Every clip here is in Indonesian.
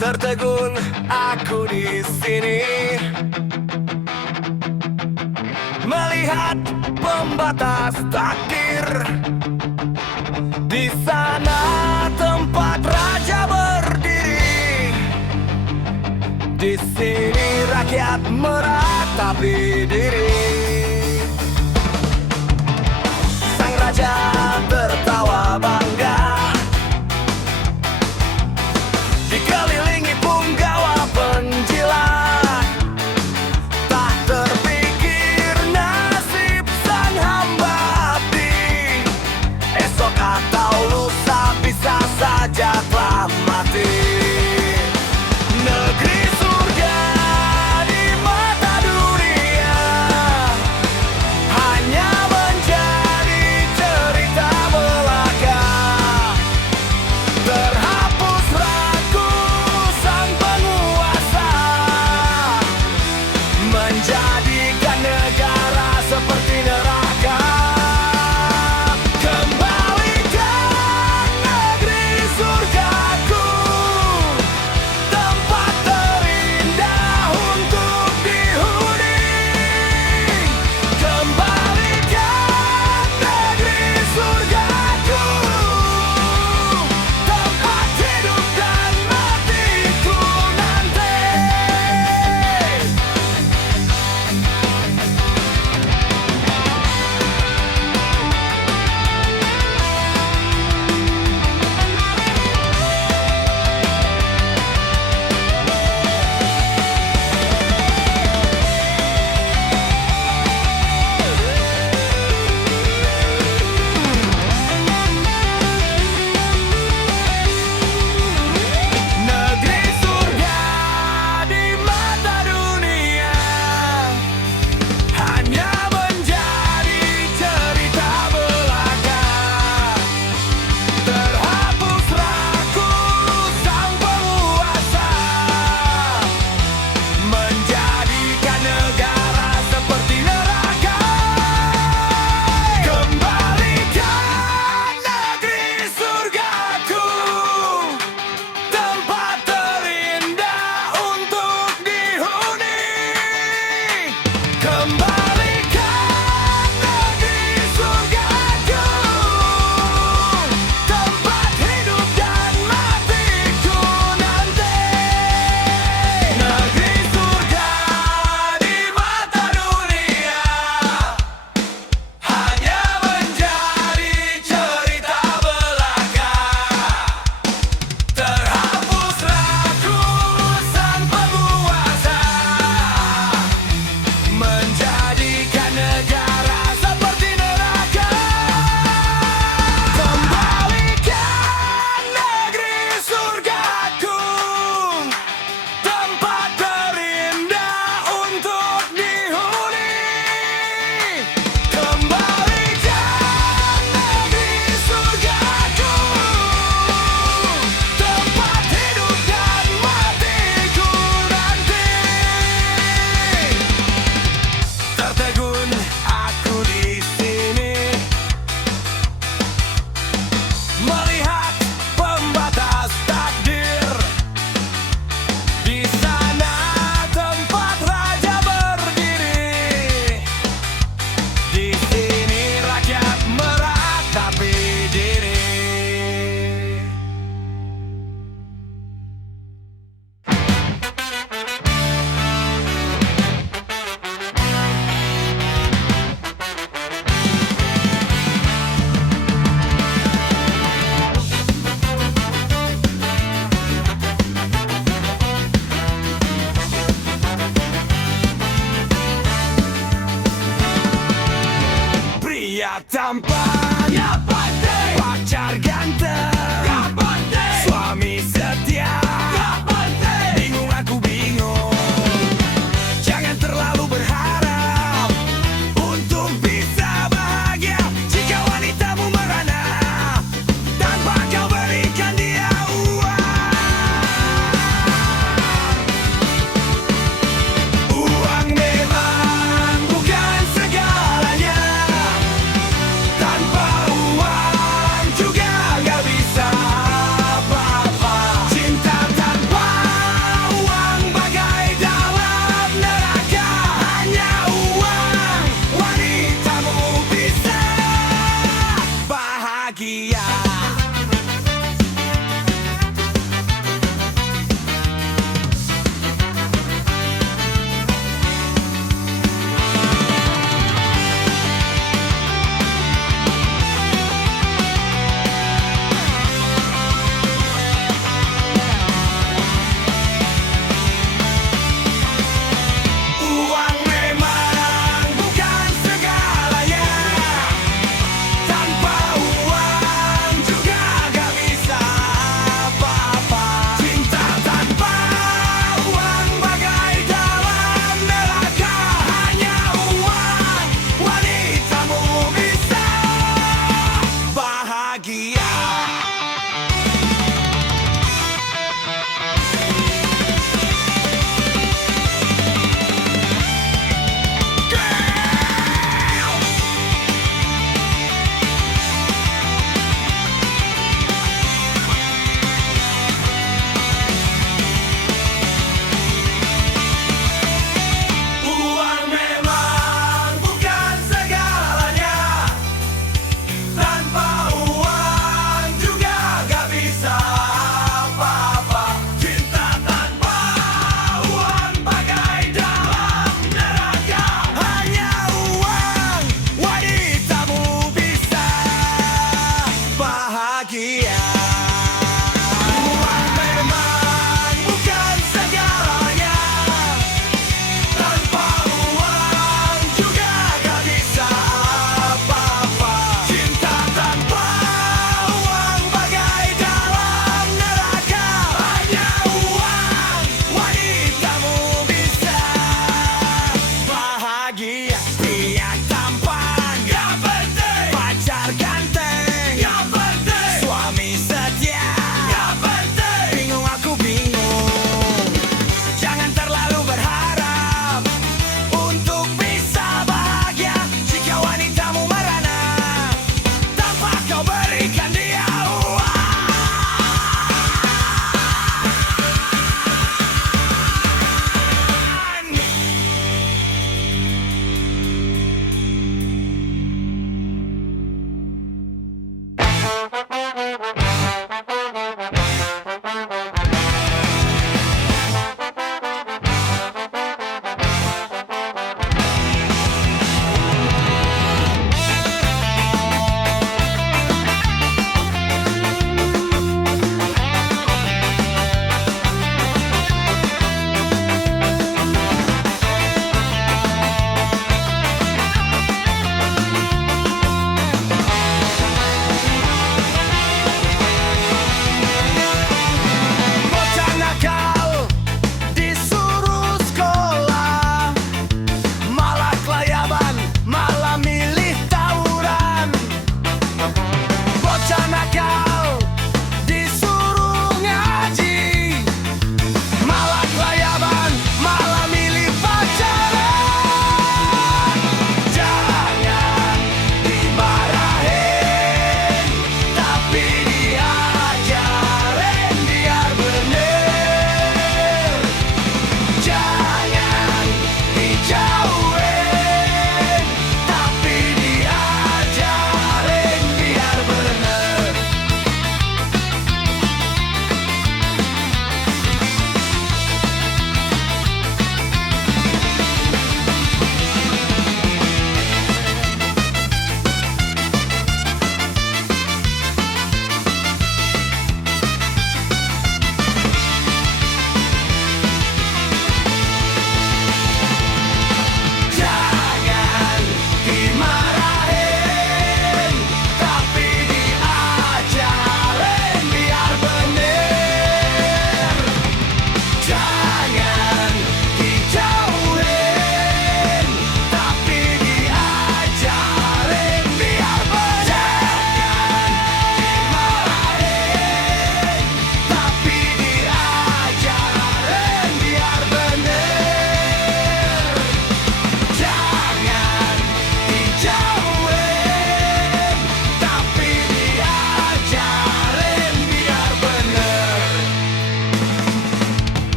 Tertegun aku di sini, melihat pembatas takdir. Di sana tempat raja berdiri, di sini rakyat meratapi diri. Sang raja tertawa bangga, dikelilingi punggawa penjilat. Tak terpikir nasib sang hamba abdi, esok atau lusa bisa saja telah mati. Negeri surga di mata dunia hanya menjadi cerita belaka. Terhapus ragu sang penguasa, menjadikan negara seperti neraka. Kembalikan negeri surgaku, tempat terindah untuk dihuni. Kembalikan negeri surgaku, tempat hidup dan matiku nanti. Negeri surga di mata dunia hanya menjadi cerita belaka. Terhapus ragu sang penguasa, menjadikan negara seperti neraka. Kembalikan negeri surgaku, tempat terindah untuk dihuni. Kembalikan negeri surgaku, tempat hidup dan matiku nanti. Negeri surga di mata dunia hanya menjadi cerita belaka. Terhapus ragu sang penguasa, menjadikan negara seperti neraka. Kembalikan negeri surgaku, tempat terindah untuk dihuni. Kembalikan negeri surgaku, tempat hidup dan matiku nanti. Tertegun aku di sini, melihat pembatas takdir. Di sana tempat raja berdiri, di sini rakyat meratapi diri. Pria tampan, pacar ganteng, suami setia, bingung aku bingung. Jangan terlalu berharap untuk bisa bahagia jika wanitamu merana tanpa kau berikan dia uang. Uang memang bukan segalanya, tanpa uang juga gak bisa.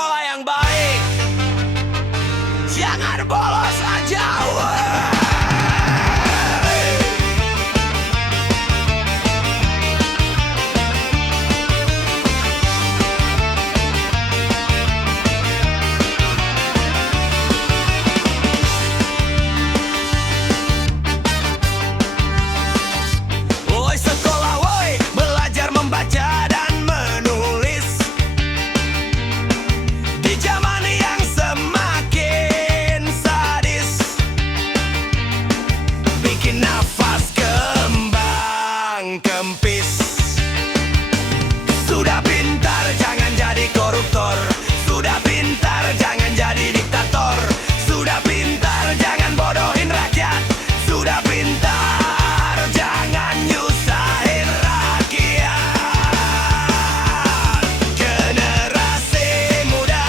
sekolah yang baik, jangan bolos aja. Woi sekolah, woi, belajar membaca dan menulis di zaman yang semakin sadis, bikin nafas kembang kempis. Sudah pintar jangan jadi koruptor, sudah pintar jangan jadi diktator, sudah pintar jangan bodohin rakyat, sudah pintar jangan nyusahin rakyat. Generasi muda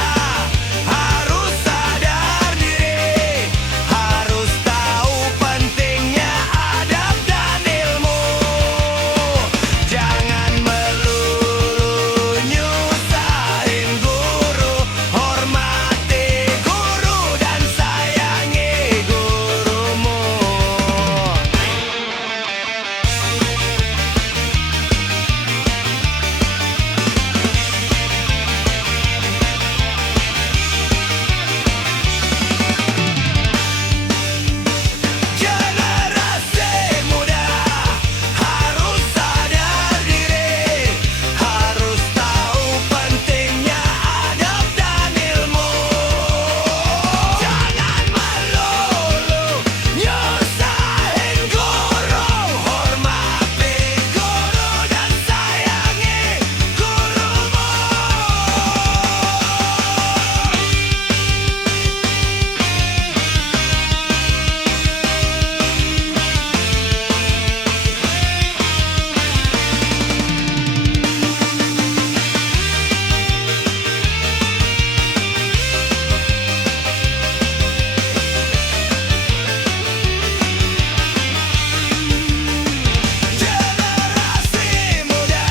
harus sadar diri, harus tahu pentingnya adab dan ilmu. Jangan melulu nyusahin guru, hormati guru dan sayangi gurumu. Generasi muda harus sadar diri, harus tahu pentingnya adab dan ilmu. Jangan melulu nyusahin guru, hormati guru dan sayangi gurumu. Generasi muda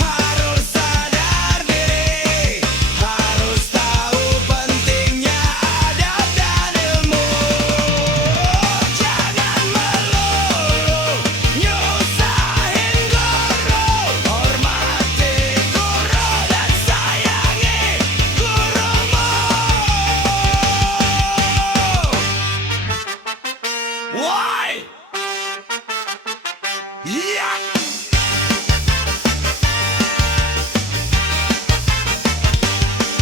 harus sadar diri, harus tahu pentingnya adab dan ilmu. Jangan melulu nyusahin guru, hormati guru dan sayangi gurumu. Why? Yeah.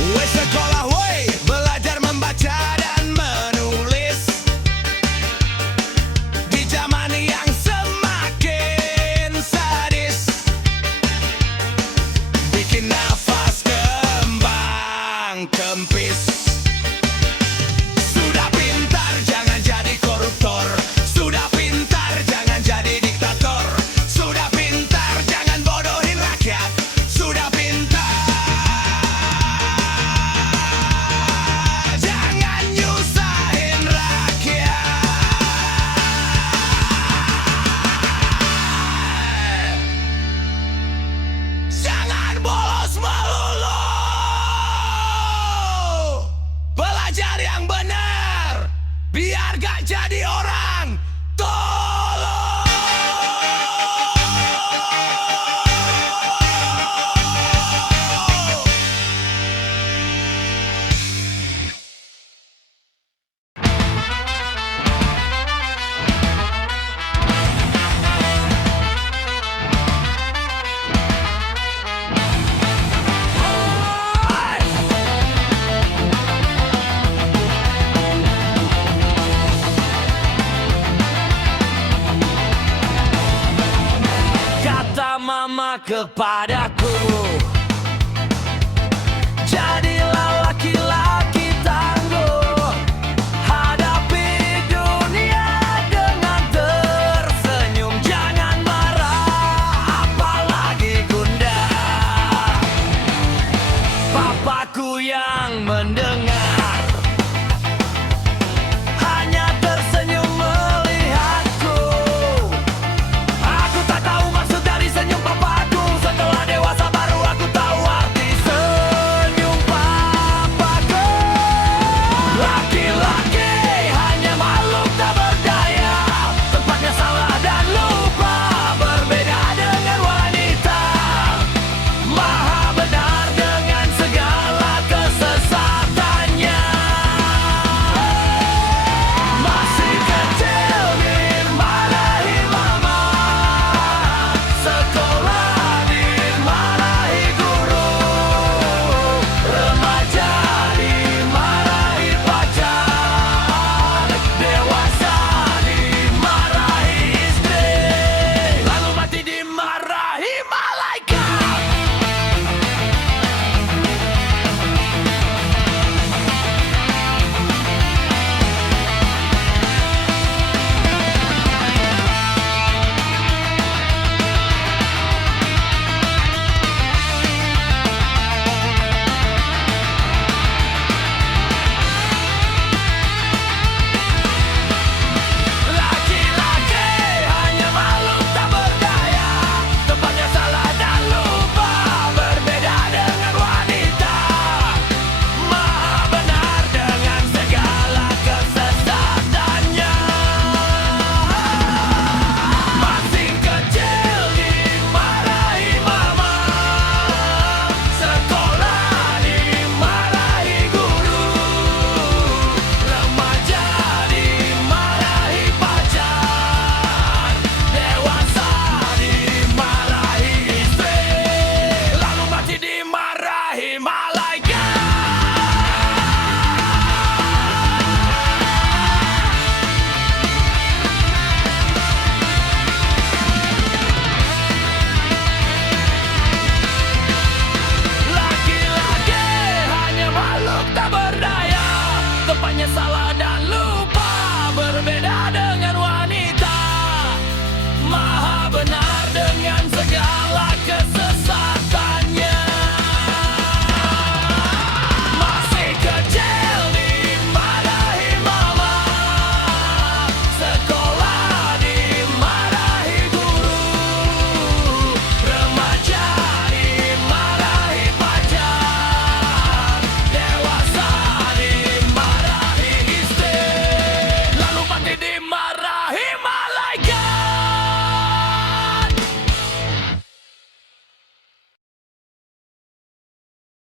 Woi sekolah, woi, belajar membaca dan menulis di zaman yang semakin sadis, bikin nafas kembang kempis. Sudah pintar jangan jadi koruptor, sudah pintar jangan jadi diktator, sudah pintar jangan bodohin rakyat, sudah pintar jangan nyusahin rakyat. Jangan bolos melulu, belajar yang benar biar gak jadi orang tolol. Kata mama kepadaku, jadilah laki-laki tangguh, hadapi dunia dengan tersenyum, jangan marah apalagi gundah. Papaku yang mendengar